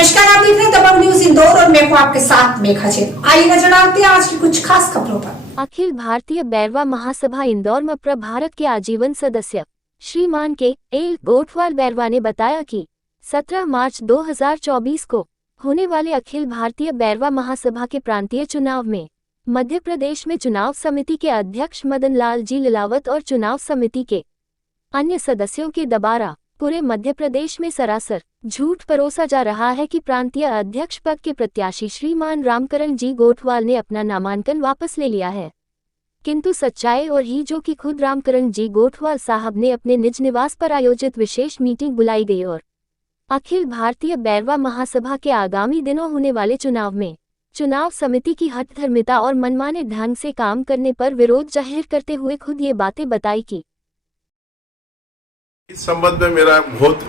नमस्कार, आप देख रहे हैं दबंग न्यूज इंदौर और मैं हूं आपके साथ मेघा जैन। आइए नजर डालते हैं आज की कुछ खास खबरों पर। अखिल भारतीय बैरवा महासभा इंदौर में भारत के आजीवन सदस्य श्रीमान के एल गोठवाल बैरवा ने बताया कि 17 मार्च 2024 को होने वाले अखिल भारतीय बैरवा महासभा के प्रांतीय चुनाव में मध्य प्रदेश में चुनाव समिति के अध्यक्ष मदन लाल जी लिलावत और चुनाव समिति के अन्य सदस्यों के द्वारा पूरे मध्य प्रदेश में सरासर झूठ परोसा जा रहा है कि प्रांतीय अध्यक्ष पद के प्रत्याशी श्रीमान रामकरण जी गोठवाल ने अपना नामांकन वापस ले लिया है, किंतु सच्चाई और ही जो कि खुद रामकरण जी गोठवाल साहब ने अपने निज निवास पर आयोजित विशेष मीटिंग बुलाई गई और अखिल भारतीय बैरवा महासभा के आगामी दिनों होने वाले चुनाव में चुनाव समिति की हठधर्मिता और मनमाने ढंग से काम करने पर विरोध जाहिर करते हुए खुद ये बातें बताई कि इस संबंध में मेरा बहुत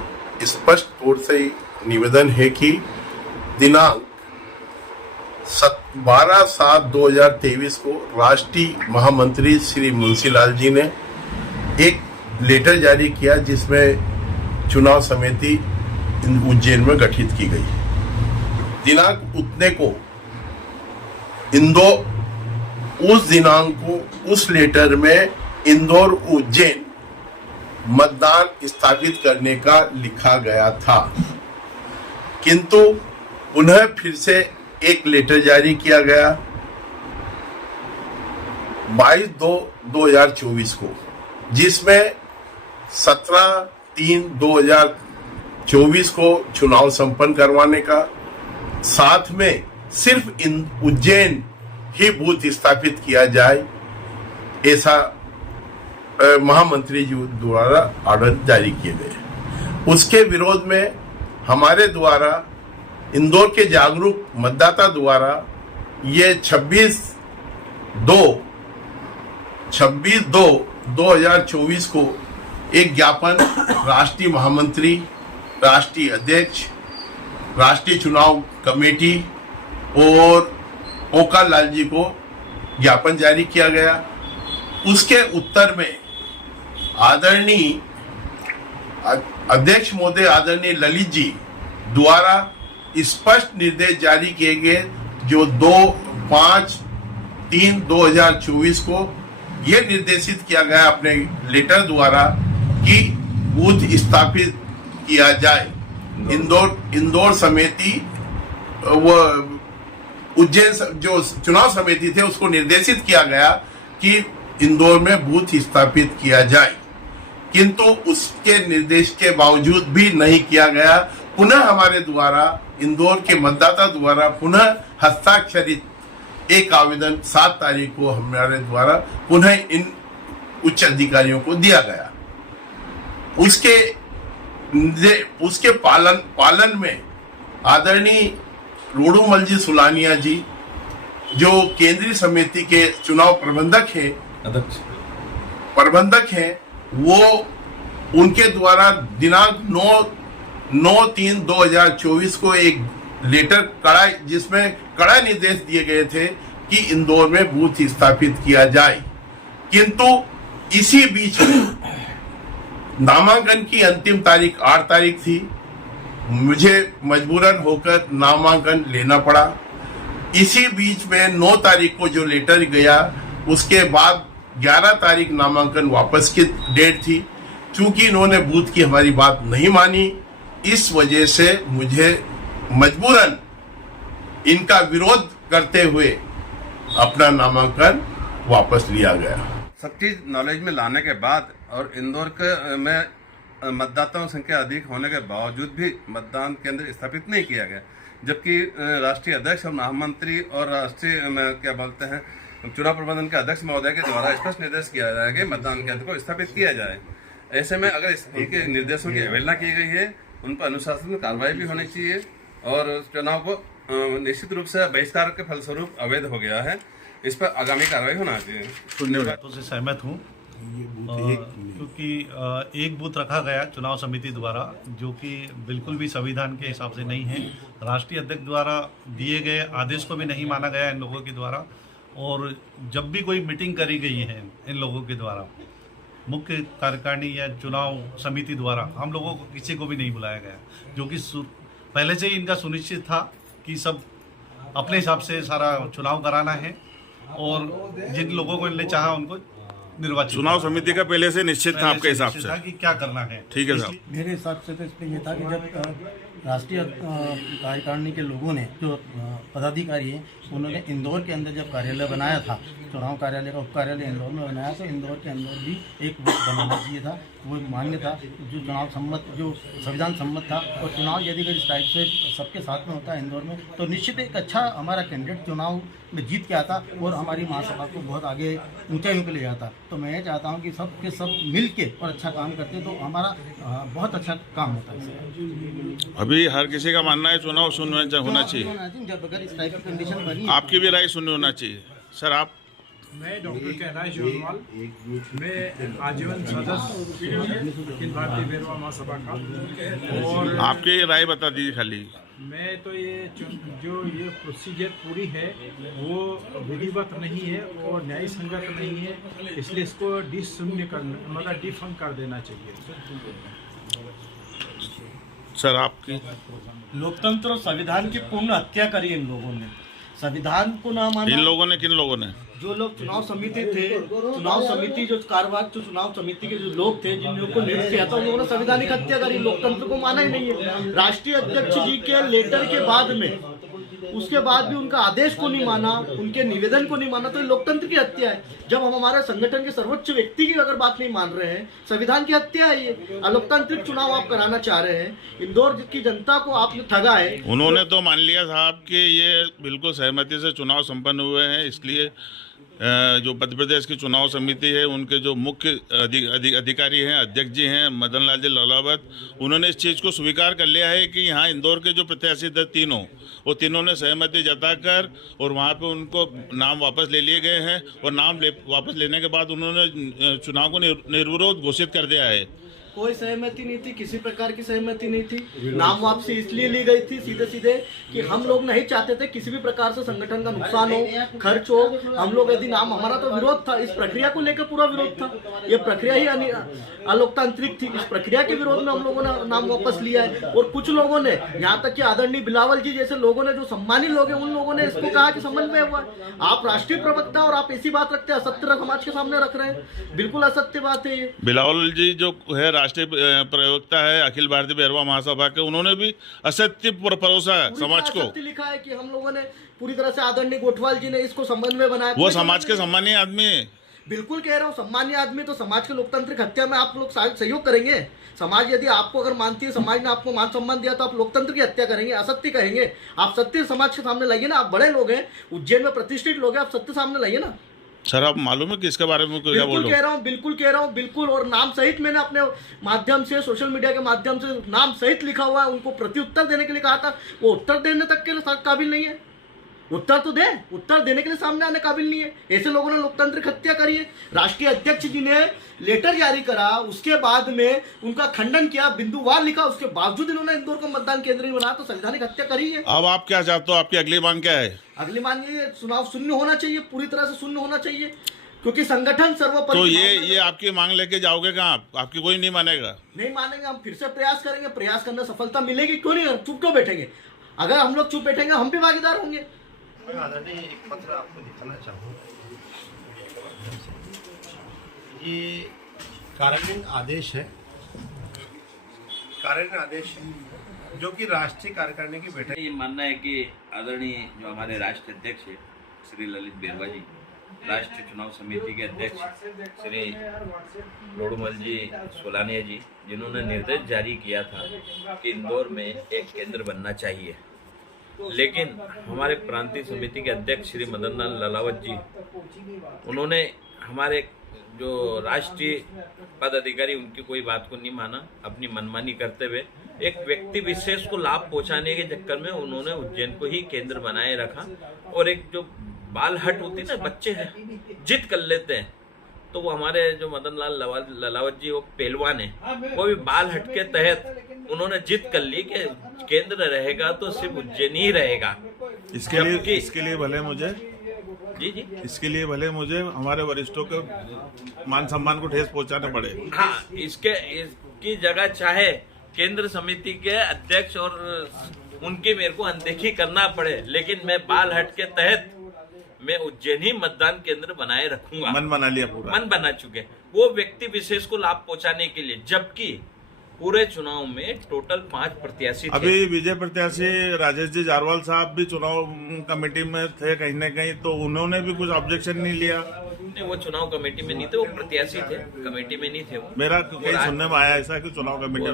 स्पष्ट तौर से निवेदन है कि दिनांक 12/7/2023 को राष्ट्रीय महामंत्री श्री मुंशीलाल जी ने एक लेटर जारी किया जिसमें चुनाव समिति उज्जैन में गठित की गई। दिनांक उतने को इंदौर उस दिनांक को उस लेटर में इंदौर उज्जैन मतदान स्थापित करने का लिखा गया था, किंतु पुनः फिर से एक लेटर जारी किया गया 22/2/2024 को, जिसमें 17/3/2024 को चुनाव संपन्न करवाने का, साथ में सिर्फ उज्जैन ही बूथ स्थापित किया जाए, ऐसा महामंत्री जी द्वारा ऑर्डर जारी किए गए। उसके विरोध में हमारे द्वारा इंदौर के जागरूक मतदाता द्वारा ये 26/2/2024 को एक ज्ञापन राष्ट्रीय महामंत्री, राष्ट्रीय अध्यक्ष, राष्ट्रीय चुनाव कमेटी और ओका लाल जी को ज्ञापन जारी किया गया। उसके उत्तर में आदरणीय अध्यक्ष महोदय आदरणीय ललित जी द्वारा स्पष्ट निर्देश जारी किए गए, जो 2/5/3/2024 को यह निर्देशित किया गया अपने लेटर द्वारा कि बूथ स्थापित किया जाए। इंदौर समिति व उज्जैन जो चुनाव समिति थे उसको निर्देशित किया गया कि इंदौर में बूथ स्थापित किया जाए, किंतु उसके निर्देश के बावजूद भी नहीं किया गया। पुनः हमारे द्वारा इंदौर के मतदाता द्वारा पुनः हस्ताक्षरित एक आवेदन 7 तारीख को हमारे द्वारा पुनः इन उच्च अधिकारियों को दिया गया। उसके पालन में आदरणीय रोडूमल जी सुलानिया जी जो केंद्रीय समिति के चुनाव प्रबंधक हैं, वो उनके द्वारा दिनांक 9/3/2024 को एक लेटर जिसमें कड़ा निर्देश दिए गए थे कि इंदौर में बूथ स्थापित किया जाए, किंतु इसी बीच में नामांकन की अंतिम तारीख 8 तारीख थी। मुझे मजबूरन होकर नामांकन लेना पड़ा। इसी बीच में 9 तारीख को जो लेटर गया, उसके बाद 11 तारीख नामांकन वापस की डेट थी। चूंकि इन्होंने बूथ की हमारी बात नहीं मानी, इस वजह से मुझे मजबूरन इनका विरोध करते हुए अपना नामांकन वापस लिया गया। सब चीज नॉलेज में लाने के बाद और इंदौर के में मतदाताओं की संख्या अधिक होने के बावजूद भी मतदान केंद्र स्थापित नहीं किया गया, जबकि राष्ट्रीय अध्यक्ष और महामंत्री और राष्ट्रीय क्या बोलते हैं चुनाव प्रबंधन के अध्यक्ष महोदय के द्वारा स्पष्ट निर्देश किया जाए कि मतदान केंद्र को स्थापित किया जाए। ऐसे में अगर उनके निर्देशों की अवहेलना की गई है, उन पर अनुशासन कार्रवाई भी होनी चाहिए और चुनाव को निश्चित रूप से बहिष्कार के फलस्वरूप अवैध हो गया है, इस पर आगामी कार्रवाई होना चाहिए। बातों से सहमत हूँ, क्योंकि एक बूथ रखा गया चुनाव समिति द्वारा, जो कि बिल्कुल भी संविधान के हिसाब से नहीं है। राष्ट्रीय अध्यक्ष द्वारा दिए गए आदेश को भी नहीं माना गया इन लोगों के द्वारा, और जब भी कोई मीटिंग करी गई है इन लोगों के द्वारा, मुख्य कार्यकारिणी या चुनाव समिति द्वारा, हम लोगों को किसी को भी नहीं बुलाया गया, जो कि पहले से ही इनका सुनिश्चित था कि सब अपने हिसाब से सारा चुनाव कराना है और जिन लोगों को इन्होंने चाहा उनको निर्वाचित। चुनाव समिति का पहले से निश्चित था आपके हिसाब से कि क्या करना है। ठीक है साहब। मेरे हिसाब से तो इसमें ये था कि जब राष्ट्रीय कार्यकारिणी के लोगों ने जो पदाधिकारी हैं उन्होंने इंदौर के अंदर जब कार्यालय बनाया था, चुनाव कार्यालय का उप कार्यालय इंदौर में बनाया, तो इंदौर के अंदर भी एक वोट बनाना चाहिए था। वो मान्य था, जो चुनाव सम्मत, जो संविधान सम्मत था। और चुनाव यदि अगर इस टाइप से सबके साथ में होता है इंदौर में, तो निश्चित एक अच्छा हमारा कैंडिडेट चुनाव में जीत के आता और हमारी महासभा को बहुत आगे ऊंचाइयों पे ले जाता। तो मैं ये चाहता हूँ कि सब के सब मिल के और अच्छा काम करते तो हमारा बहुत अच्छा काम होता है। अभी हर किसी का मानना है चुनाव शून्य होना चाहिए, जब अगर इस टाइप की कंडीशन बनी। आपकी भी राय शून्य होना चाहिए। सर आप? मैं डॉक्टर कैलाश जोरवाल, मैं आजीवन सदस्य अखिल भारतीय बेरवा महासभा का। और आपकी राय बता दीजिए खाली। मैं तो ये प्रोसीजर पूरी है वो विधिवत नहीं है और न्याय संगत नहीं है, इसलिए इसको डिशून्य करना, मतलब डिफंक कर देना चाहिए। सर आपकी? लोकतंत्र और संविधान की पूर्ण हत्या करी इन लोगों ने। संविधान को ना माना। इन लोगों ने? किन लोगों ने? जो लोग चुनाव समिति थे, चुनाव समिति जो कार्यवाहक, जो चुनाव समिति के जो लोग थे, जिन लोगों को नियुक्त किया था, उन लोगों ने संवैधानिक हत्या करी। लोकतंत्र को माना ही नहीं है। राष्ट्रीय अध्यक्ष जी के लेटर के बाद में, उसके बाद भी उनका आदेश को नहीं माना, उनके निवेदन को नहीं माना, तो ये लोकतंत्र की हत्या है। जब हम हमारे संगठन के सर्वोच्च व्यक्ति की अगर बात नहीं मान रहे हैं, संविधान की हत्या है ये। अलोकतांत्रिक चुनाव आप कराना चाह रहे हैं, इंदौर की जनता को आपने ठगा है। उन्होंने तो मान लिया साहब कि ये बिल्कुल सहमति से चुनाव संपन्न हुए हैं, इसलिए जो मध्य प्रदेश की चुनाव समिति है उनके जो मुख्य अधिकारी हैं, अध्यक्ष जी हैं मदन लाल जी ललावत, उन्होंने इस चीज़ को स्वीकार कर लिया है कि यहाँ इंदौर के जो प्रत्याशी थे वो तीनों ने सहमति जताकर और वहाँ पे उनको नाम वापस ले लिए गए हैं। और नाम वापस लेने के बाद उन्होंने चुनाव को निर्विरोध घोषित कर दिया है। कोई सहमति नहीं थी, किसी प्रकार की सहमति नहीं थी। नाम वापसी इसलिए ली गई थी सीधे सीधे कि हम लोग नहीं चाहते थे किसी भी प्रकार से संगठन का नुकसान हो, खर्च हो। हम लोग यदि नाम, हमारा तो विरोध था, इस प्रक्रिया को लेकर पूरा विरोध था। ये प्रक्रिया ही अलोकतांत्रिक थी। इस प्रक्रिया के विरोध में हम लोगों ने नाम वापस लिया है। और कुछ लोगों ने, यहाँ तक कि आदरणीय बिलावल जी जैसे लोगों ने, जो सम्मानित लोग हैं, उन लोगों ने इसको कहा कि समन्वय हुआ। आप राष्ट्रीय प्रवक्ता और आप ऐसी बात रखते हैं, असत्य समाज के सामने रख रहे हैं। बिल्कुल असत्य बात है ये। बिलावल जी जो है राष्ट्रीय प्रवक्ता है अखिल भारतीय बेरवा महासभा के, उन्होंने भी असत्य परोसा समाज को। असत्य लिखा है कि हम लोगों ने पूरी तरह से, आदरणीय गोठवाल जी ने इसको समन्वय बनाया। वो समाज के सम्मानीय आदमी है। बिल्कुल कह रहा हूँ, सम्मानीय आदमी। तो समाज के लोकतांत्रिक हत्या में आप लोग सहयोग करेंगे? समाज यदि आपको अगर मानती है, समाज ने आपको मान सम्मान दिया, तो आप लोकतंत्र की हत्या करेंगे, असत्य कहेंगे? आप सत्य समाज के सामने लाइए ना। आप बड़े लोग हैं, उज्जैन में प्रतिष्ठित लोग हैं, आप सत्य सामने लाइए ना। सर आप मालूम है कि इसके बारे में क्या बोल कह रहा हूँ, बिल्कुल कह रहा हूँ, बिल्कुल। और नाम सहित मैंने अपने माध्यम से, सोशल मीडिया के माध्यम से नाम सहित लिखा हुआ है। उनको प्रत्युत्तर देने के लिए कहा था, वो उत्तर देने तक के लिए काबिल नहीं है। उत्तर तो दे, उत्तर देने के लिए सामने आने काबिल नहीं है। ऐसे लोगों ने लोकतांत्रिक हत्या करी है। राष्ट्रीय अध्यक्ष जी ने लेटर जारी करा, उसके बाद में उनका खंडन किया, बिंदुवार लिखा, उसके बावजूद इन्होंने इंदौर को मतदान केंद्र नहीं बनाया, तो संवैधानिक हत्या करी है। अब आप क्या चाहते हो? आपकी अगली मांग क्या है? अगली मांग ये, चुनाव शून्य होना चाहिए, पूरी तरह से शून्य होना चाहिए, क्योंकि संगठन सर्वोपरि। तो ये आपकी मांग लेके जाओगे कहाँ? आपकी कोई नहीं मानेगा? नहीं मानेंगे, हम फिर से प्रयास करेंगे। प्रयास करना सफलता मिलेगी, क्यों नहीं? चुप क्यों बैठेंगे? अगर हम लोग चुप बैठेंगे, हम भी भागीदार होंगे। एक पत्र आपको दिखाना चाहूँ। ये कार्यान्वयन आदेश है, कार्यान्वयन आदेश है जो कि राष्ट्रीय कार्यकारिणी की बैठक। ये मानना है कि आदरणीय जो हमारे राष्ट्रीय अध्यक्ष है श्री ललित बेरवा जी, राष्ट्रीय चुनाव समिति के अध्यक्ष श्री लोडूमल जी सोलानिया जी, जिन्होंने निर्देश जारी किया था कि इंदौर में एक केंद्र बनना चाहिए, लेकिन हमारे प्रांतीय समिति के अध्यक्ष श्री मदन लाल ललावत जी, उन्होंने हमारे जो राष्ट्रीय पदाधिकारी, उनकी कोई बात को नहीं माना। अपनी मनमानी करते हुए एक व्यक्ति विशेष को लाभ पहुंचाने के चक्कर में उन्होंने उज्जैन को ही केंद्र बनाए रखा। और एक जो बाल हट होती ना, बच्चे हैं जिद कर लेते हैं, तो वो हमारे जो मदन लाल ललावत जी, वो पहलवान है, वो भी बाल हट के तहत उन्होंने जिद कर ली कि केंद्र रहेगा तो सिर्फ उज्जैन ही रहेगा। इसके लिए भले मुझे जी इसके लिए भले मुझे हमारे वरिष्ठों के मान सम्मान को ठेस पहुंचाने पड़े। हाँ, इसकी जगह चाहे केंद्र समिति के अध्यक्ष और उनकी मेरे को अनदेखी करना पड़े, लेकिन मैं बालहट के तहत मैं उज्जैनी मतदान केंद्र बनाए रखूंगा। मन बना लिया पूरा, मन बना चुके, वो व्यक्ति विशेष को लाभ पहुंचाने के लिए। जबकि पूरे चुनाव में टोटल 5 प्रत्याशी थे। अभी विजय प्रत्याशी राजेश जी जारवाल साहब भी चुनाव कमेटी में थे कहीं न कहीं, तो उन्होंने भी कुछ ऑब्जेक्शन नहीं लिया। नहीं, वो चुनाव कमेटी में नहीं थे, वो प्रत्याशी थे, कमेटी में नहीं थे। वो मेरा कहीं सुनने में आया ऐसा कि चुनाव कमेटी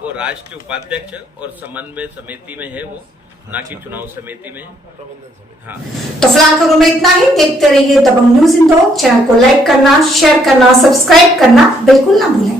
वो राष्ट्रीय उपाध्यक्ष और समन्वय समिति में है, वो ना कि चुनाव समिति में। हाँ, तो फिलहाल खबरों में इतना ही। देखते रहिए दबंग न्यूज इंदौर। चैनल को लाइक करना, शेयर करना, सब्सक्राइब करना बिल्कुल ना भूलें।